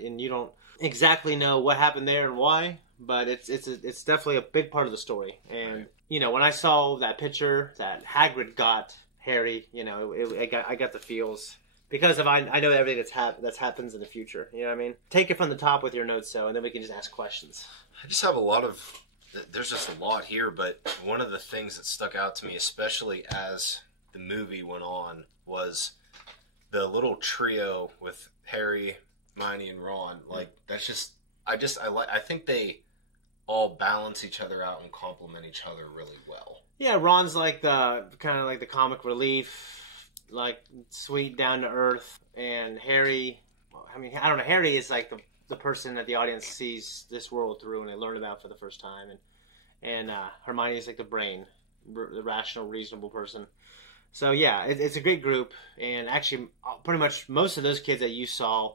And you don't exactly know what happened there and why, but it's definitely a big part of the story. And, you know, when I saw that picture that Hagrid got Harry, you know, I got the feels. Because I know everything that happens in the future. You know what I mean? Take it from the top with your notes, so, and then we can just ask questions. I just have there's just a lot here, but one of the things that stuck out to me, especially as the movie went on, was the little trio with Harry, Hermione, and Ron. Like, that's just, I think they all balance each other out and complement each other really well. Yeah, Ron's like the kind of like the comic relief. like sweet, down to earth, and Harry. I mean, I don't know. Harry is like the person that the audience sees this world through and they learn about for the first time, and Hermione is like the brain, the rational, reasonable person. So yeah, it's a great group, and actually, pretty much most of those kids that you saw,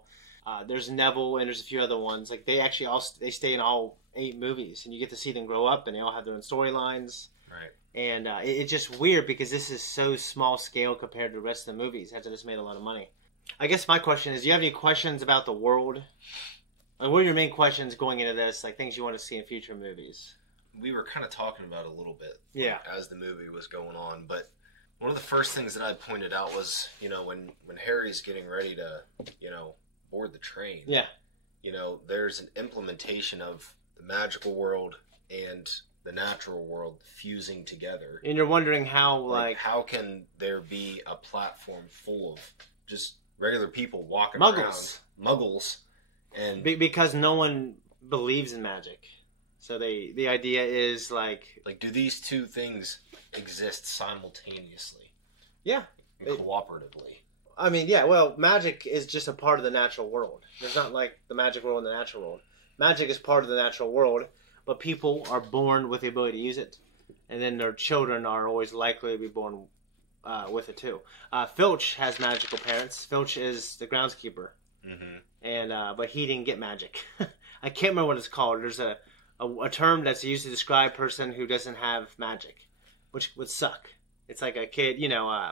there's Neville and there's a few other ones. Like they actually they stay in all 8 movies, and you get to see them grow up, and they all have their own storylines. Right. And it's just weird because this is so small scale compared to the rest of the movies. After this made a lot of money. I guess my question is, do you have any questions about the world? Like, what are your main questions going into this? Like things you want to see in future movies? We were kind of talking about it a little bit, yeah, as the movie was going on. But one of the first things that I pointed out was, when Harry's getting ready to, board the train. Yeah. There's an implementation of the magical world and the natural world fusing together. And you're wondering how, how can there be a platform full of just regular people walking Muggles. around, Muggles, and because no one believes in magic, so the idea is like do these two things exist simultaneously? Yeah, cooperatively. I mean, yeah. Well, magic is just a part of the natural world. There's not like the magic world and the natural world. Magic is part of the natural world, but people are born with the ability to use it, and then their children are always likely to be born with it too. Filch has magical parents. Filch is the groundskeeper, and but he didn't get magic. I can't remember what it's called. There's a term that's used to describe a person who doesn't have magic, which would suck. It's like a kid,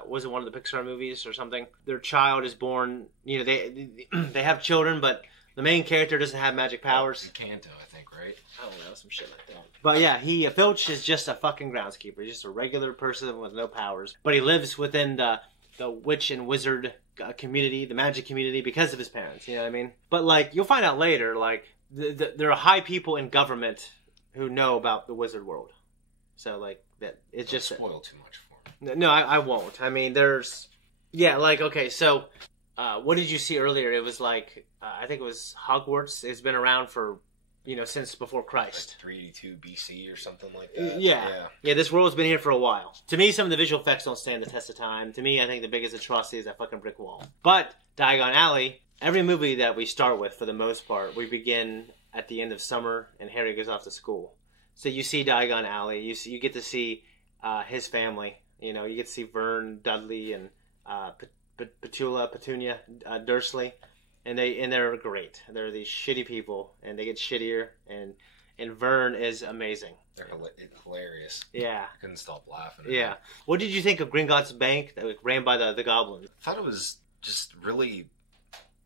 was it one of the Pixar movies or something? Their child is born, they have children, but the main character doesn't have magic powers. Canto, I think, right? I don't know, some shit like that. But yeah, Filch is just a fucking groundskeeper. He's just a regular person with no powers. But he lives within the witch and wizard community, the magic community, because of his parents. You know what I mean? But you'll find out later, there are high people in government who know about the wizard world. So that it's just spoil too much for me. No, I won't. I mean, there's okay. So what did you see earlier? It was I think it was Hogwarts. It's been around for since before Christ. 382 BC or something like that. Yeah. This world's been here for a while. To me, some of the visual effects don't stand the test of time. To me, I think the biggest atrocity is that fucking brick wall. But Diagon Alley, every movie that we start with, for the most part, we begin at the end of summer, and Harry goes off to school. So you see Diagon Alley. You get to see his family. You get to see Vern, Dudley, and Petunia, Dursley. And they're great. They're these shitty people, and they get shittier. And Vern is amazing. They're hilarious. Yeah, I couldn't stop laughing. Yeah. What did you think of Gringotts Bank that ran by the goblins? I thought it was just really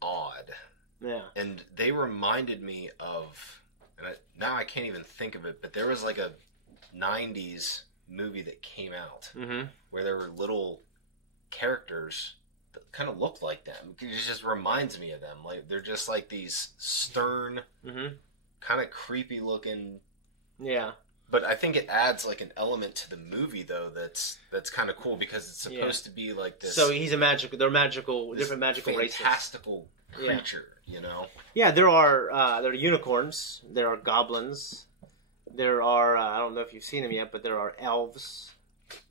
odd. Yeah. And they reminded me of, and now I can't even think of it, but there was a 90s movie that came out where there were little characters that kind of looked like them. It just reminds me of them. They're just these stern, kind of creepy looking. Yeah. But I think it adds an element to the movie though that's kind of cool because it's supposed to be this. So he's they're magical, different magical races. Fantastical creature, Yeah, there are unicorns. There are goblins. There are I don't know if you've seen them yet, but there are elves.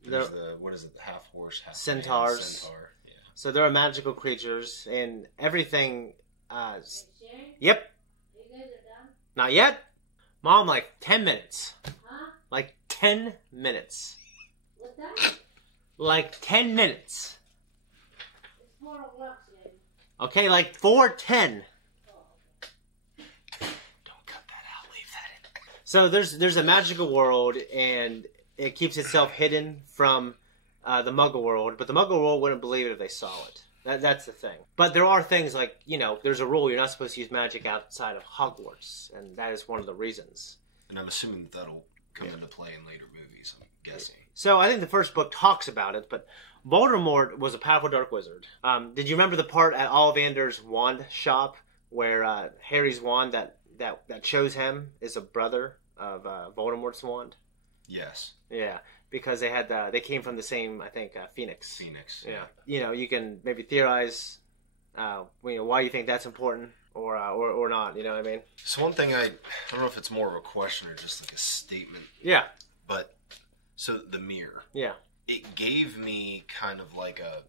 There's what is it? The half horse, half centaurs. Man, centaur. So there are magical creatures and everything. Yep. You guys are done? Not yet. Mom, 10 minutes. Huh? 10 minutes. What's that? 10 minutes. It's 4 o'clock, Shane. Okay, 4:10. Don't cut that out. Leave that in. So there's a magical world, and it keeps itself hidden from the Muggle world, but the Muggle world wouldn't believe it if they saw it. That's the thing. But there are things there's a rule you're not supposed to use magic outside of Hogwarts, and that is one of the reasons. And I'm assuming that'll come into play in later movies, I'm guessing. So I think the first book talks about it, but Voldemort was a powerful dark wizard. Did you remember the part at Ollivander's wand shop where Harry's wand that chose him is a brother of Voldemort's wand? Yes. Yeah. Because they came from the same, I think, Phoenix. Phoenix. Yeah. You can maybe theorize, why you think that's important or not. You know what I mean? So one thing I don't know if it's more of a question or just a statement. Yeah. But so the mirror. Yeah. It gave me kind of a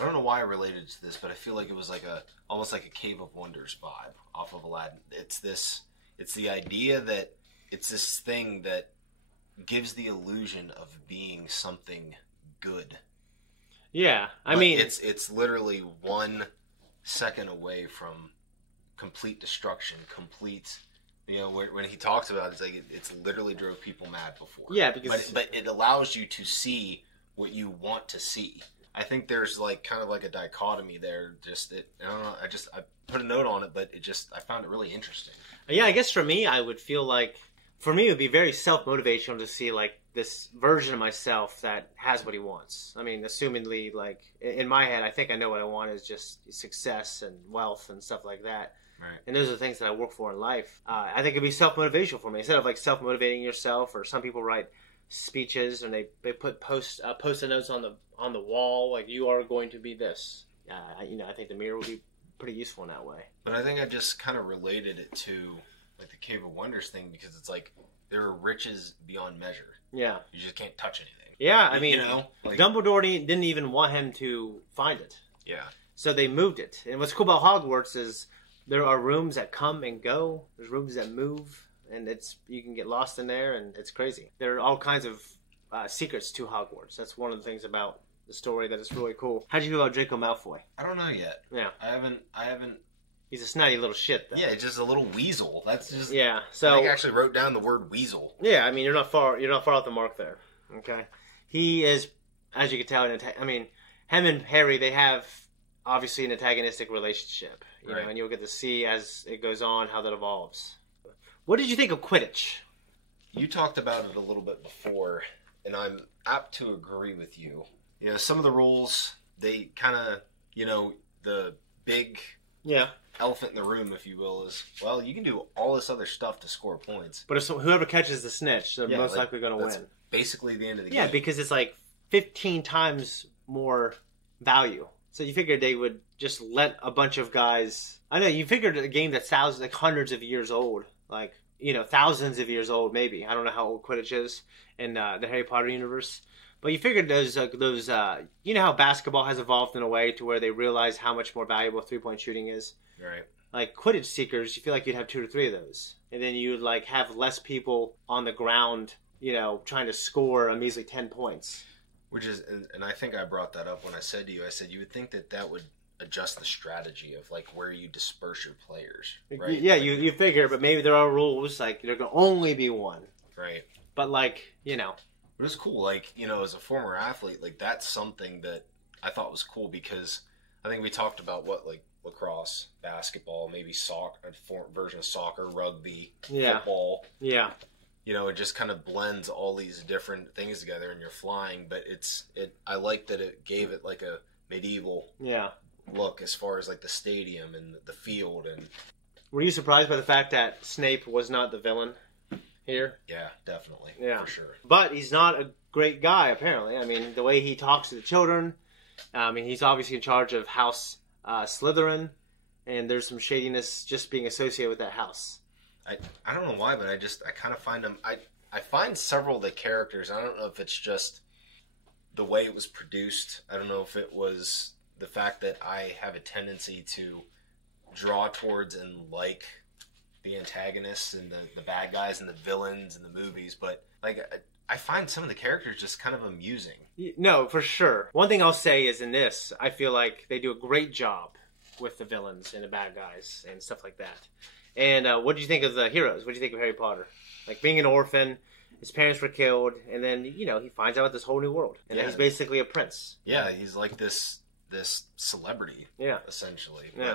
I don't know why I related to this, but I feel like it was like almost like a Cave of Wonders vibe off of Aladdin. It's the idea that it's this thing that gives the illusion of being something good. Yeah, I But mean, it's literally 1 second away from complete destruction, complete. You know, when he talks about it, it's like it's literally drove people mad before. Yeah, because but it allows you to see what you want to see. I think there's like kind of like a dichotomy there. I don't know. I put a note on it, but I found it really interesting. Yeah, I guess for me, I would feel like, for me, it would be very self-motivational to see, like, this version of myself that has what he wants. I mean, assumingly, like, in my head, I think I know what I want is just success and wealth and stuff like that. Right. And those are the things that I work for in life. I think it'd be self-motivational for me. Instead of, like, self-motivating yourself, or some people write speeches and they put post-it notes on the wall, like, you are going to be this. I think the mirror would be pretty useful in that way. But I think I just kind of related it to like the Cave of Wonders thing, because it's like there are riches beyond measure. Yeah. You just can't touch anything. Yeah, I mean, you know, like, Dumbledore didn't even want him to find it. Yeah. So they moved it. And what's cool about Hogwarts is there are rooms that come and go. There's rooms that move, and you can get lost in there, and it's crazy. There are all kinds of secrets to Hogwarts. That's one of the things about the story that is really cool. How'd you feel about Draco Malfoy? I don't know yet. Yeah. I haven't. He's a snotty little shit, though. Yeah, just a little weasel. That's just. Yeah. So I think I actually wrote down the word weasel. Yeah, I mean, you're not far off the mark there. Okay. He is, as you can tell, I mean, him and Harry, they have obviously an antagonistic relationship. You know, and you'll get to see as it goes on how that evolves. What did you think of Quidditch? You talked about it a little bit before, and I'm apt to agree with you. You know, some of the rules, they kind of, you know, the big elephant in the room, if you will, is, well, you can do all this other stuff to score points. But if whoever catches the snitch, they're most likely going to win. Basically the end of the game. Yeah, because it's like 15 times more value. So you figured they would just let a bunch of guys... I know, you figured a game that's thousands, like hundreds of years old, like, you know, thousands of years old, maybe. I don't know how old Quidditch is in the Harry Potter universe. But you figured those you know how basketball has evolved in a way to where they realize how much more valuable three-point shooting is? Right. Like Quidditch seekers, you feel like you'd have 2 or 3 of those. And then you'd like have less people on the ground, you know, trying to score a measly 10 points. Which is, and I think I brought that up when I said to you, I said you would think that would adjust the strategy of like where you disperse your players, right? Yeah, like, you figure, but maybe there are rules, like there can only be one. Right. But like, you know. It was cool, like, you know, as a former athlete, like that's something that I thought was cool because I think we talked about like lacrosse, basketball, maybe soccer, a version of soccer, rugby, football. Yeah. You know, it just kind of blends all these different things together and you're flying, but I like that it gave it like a medieval look as far as like the stadium and the field. And were you surprised by the fact that Snape was not the villain here? Yeah, definitely. Yeah. For sure. But he's not a great guy, apparently. I mean, the way he talks to the children, I mean, he's obviously in charge of House Slytherin, and there's some shadiness just being associated with that house. I don't know why, but I kind of find them... I find several of the characters, I don't know if it's just the way it was produced. I don't know if it was the fact that I have a tendency to draw towards and like the antagonists and the bad guys and the villains in the movies, but like I find some of the characters just kind of amusing. No, for sure. One thing I'll say is in this, I feel like they do a great job with the villains and the bad guys and stuff like that. And what did you think of the heroes? What did you think of Harry Potter? Like being an orphan, his parents were killed, and then, you know, he finds out this whole new world. And he's basically a prince. Yeah, he's like this celebrity, essentially. Yeah.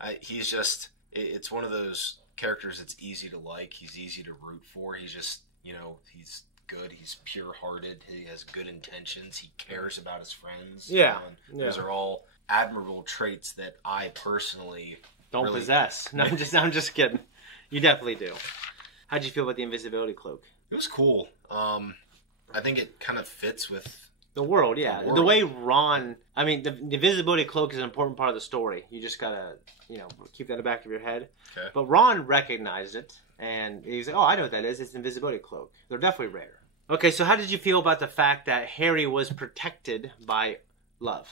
But he's just, it's one of those characters that's easy to like. He's easy to root for. He's just, you know, he's good. He's pure-hearted. He has good intentions. He cares about his friends. Yeah. You know, those are all admirable traits that I personally don't possess. No, I'm just kidding. You definitely do. How'd you feel about the invisibility cloak? It was cool. I think it kind of fits with the world. Yeah, the way Ron. I mean, the invisibility cloak is an important part of the story. You just gotta, you know, keep that in the back of your head. Okay. But Ron recognized it, and he's like, "Oh, I know what that is. It's an invisibility cloak. They're definitely rare." Okay, so how did you feel about the fact that Harry was protected by love?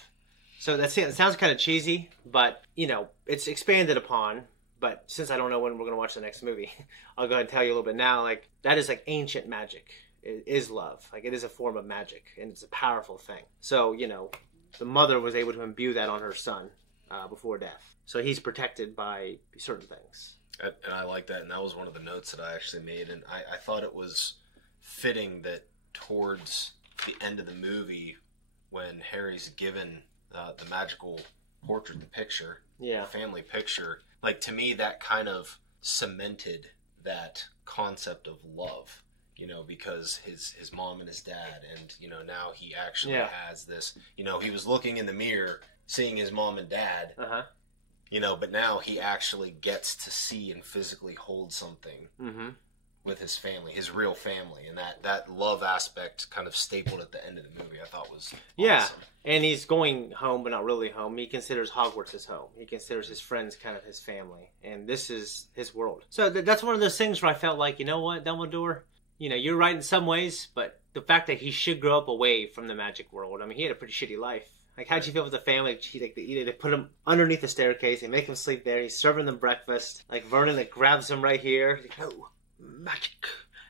So it sounds kind of cheesy, but, you know, it's expanded upon. But since I don't know when we're going to watch the next movie, I'll go ahead and tell you a little bit now. Like, that is like ancient magic. It is love. Like, it is a form of magic, and it's a powerful thing. So, you know, the mother was able to imbue that on her son before death. So he's protected by certain things. And I like that, and that was one of the notes that I actually made. And I thought it was fitting that towards the end of the movie, when Harry's given the magical portrait, the picture, the family picture, like, to me, that kind of cemented that concept of love, you know, because his mom and his dad, and, you know, now he actually has this, you know, he was looking in the mirror, seeing his mom and dad, you know, but now he actually gets to see and physically hold something with his family, his real family, and that love aspect kind of stapled at the end of the movie, I thought was awesome. And he's going home, but not really home. He considers Hogwarts his home. He considers his friends kind of his family, and this is his world. So that's one of those things where I felt like, you know what, Dumbledore, you know, you're right in some ways, but the fact that he should grow up away from the magic world. I mean, he had a pretty shitty life. Like, how'd you feel with the family? They put him underneath the staircase, they make him sleep there, he's serving them breakfast. Like, Vernon that grabs him right here. He's like, oh, magic.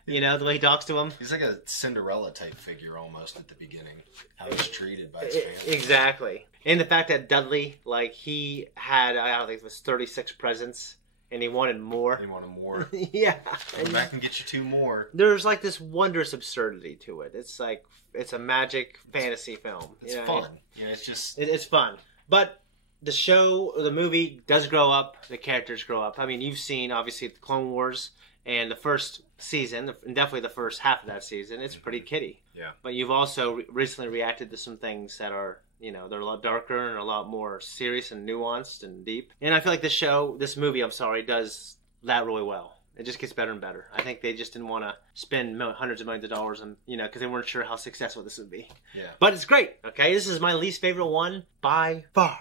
You know, the way he talks to him. He's like a Cinderella type figure almost at the beginning. How he's treated by his family. Exactly. And the fact that Dudley, like, he had, I don't think it was 36 presents, and he wanted more. He wanted more. Yeah. Come back and get you 2 more. There's like this wondrous absurdity to it. It's like, it's a magic fantasy film. It's fun. You know, it's just... It's fun. But the show, the movie does grow up. The characters grow up. I mean, you've seen, obviously, the Clone Wars and the first season, and definitely the first half of that season. It's pretty kiddie. Yeah. But you've also recently reacted to some things that are, you know, they're a lot darker and a lot more serious and nuanced and deep. And I feel like this movie, does that really well. It just gets better and better. I think they just didn't want to spend hundreds of millions of dollars on, you know, because they weren't sure how successful this would be. Yeah. But it's great, okay? This is my least favorite one by far.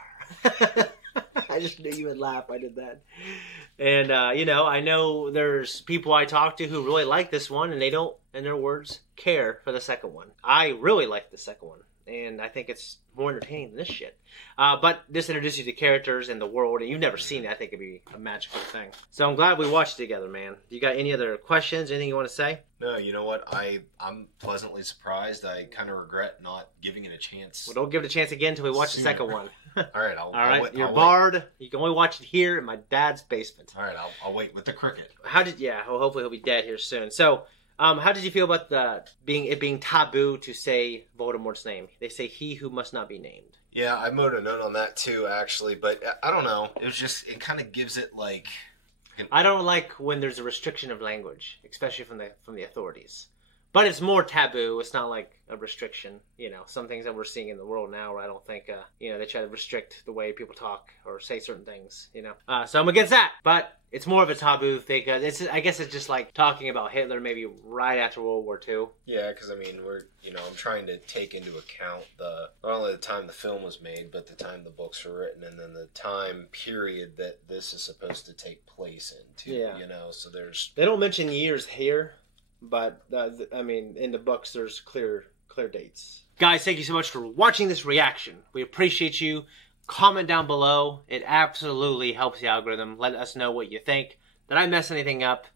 I just knew you would laugh. I did that. And, you know, I know there's people I talk to who really like this one, and they don't, in their words, care for the second one. I really like the second one, and I think it's more entertaining than this shit. But this introduces you to characters and the world, and you've never seen it. I think it'd be a magical thing. So I'm glad we watched it together, man. You got any other questions, anything you want to say? No, you know what? I'm pleasantly surprised. I kind of regret not giving it a chance. Well, don't give it a chance again until we watch the second one. All right, I'll wait. You're barred. You can only watch it here in my dad's basement. All right, I'll wait with the cricket. Hopefully he'll be dead here soon. So, how did you feel about it being taboo to say Voldemort's name? They say he who must not be named. Yeah, I wrote a note on that too, actually, but I don't know. It kind of gives it like... I don't like when there's a restriction of language, especially from the authorities. But it's more taboo. It's not like a restriction. You know, some things that we're seeing in the world now where I don't think, you know, they try to restrict the way people talk or say certain things, you know. So I'm against that. But it's more of a taboo thing. I guess it's just like talking about Hitler maybe right after World War II. Yeah, because, I mean, I'm trying to take into account not only the time the film was made, but the time the books were written, and then the time period that this is supposed to take place in, too, you know. So They don't mention years here. But, I mean, in the books, there's clear dates. Guys, thank you so much for watching this reaction. We appreciate you. Comment down below. It absolutely helps the algorithm. Let us know what you think. Did I mess anything up?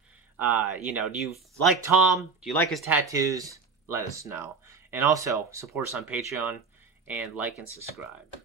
You know, do you like Tom? Do you like his tattoos? Let us know. And also, support us on Patreon and like and subscribe.